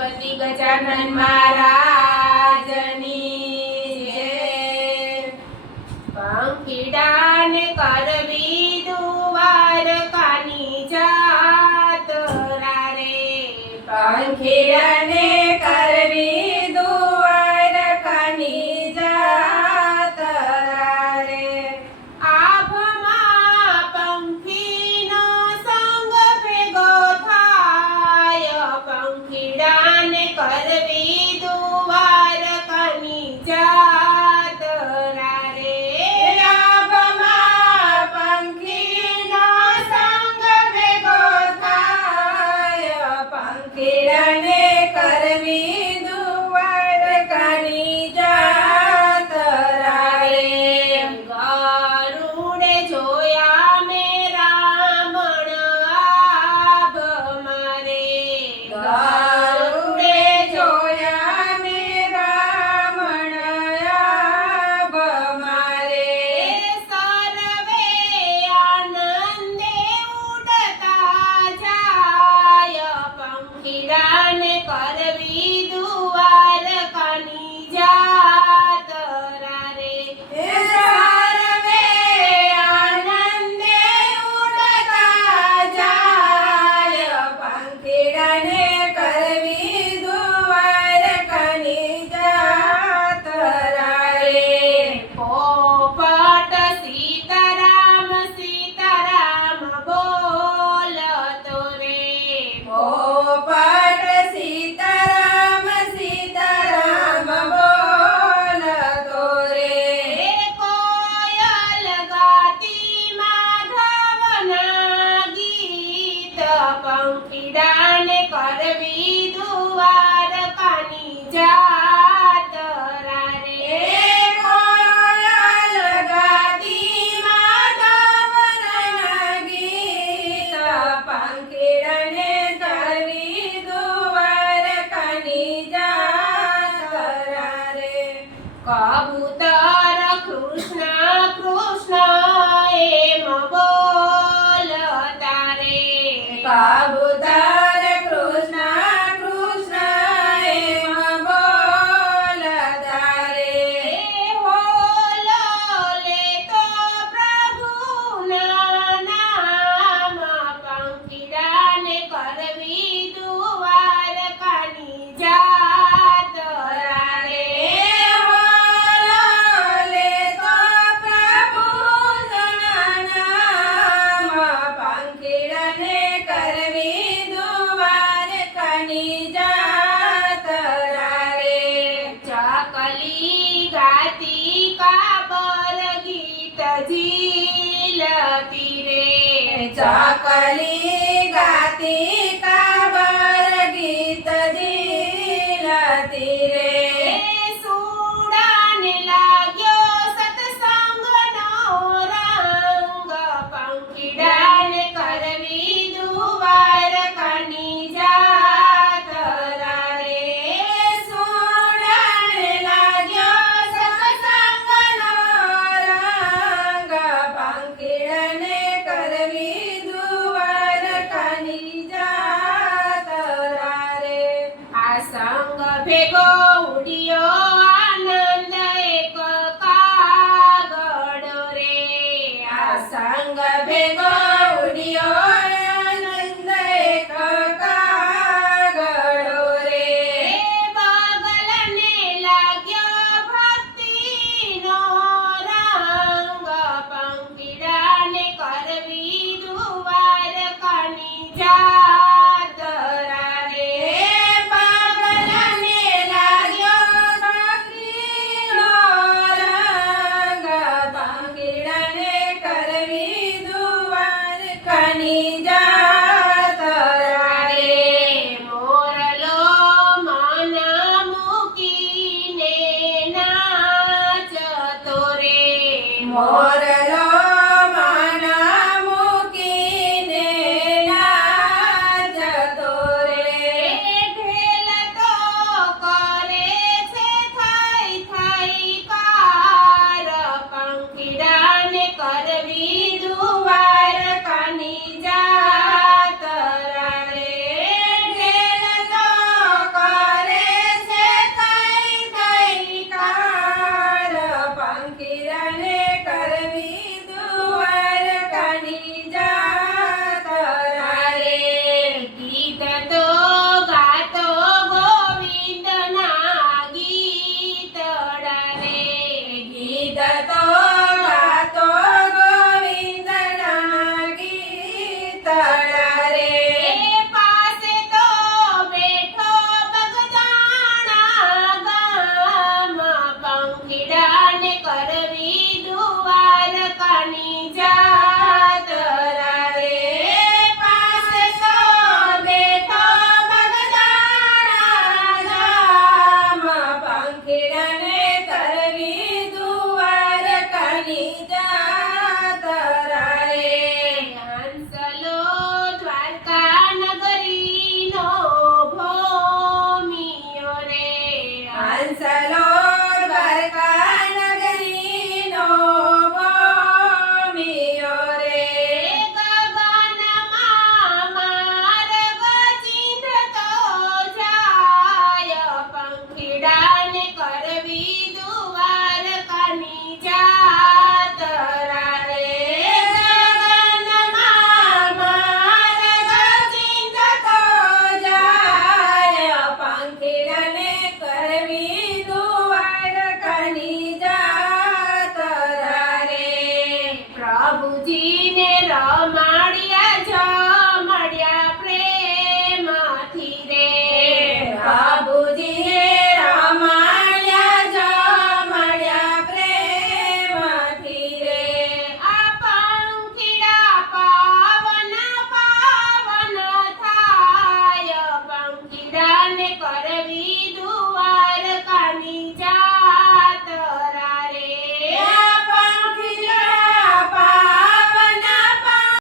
ગણપતિ ગજાનન મહારાજની જય. પંખીડાન કરવી દ્વારકાની જાત રે પંખીડાને água sakali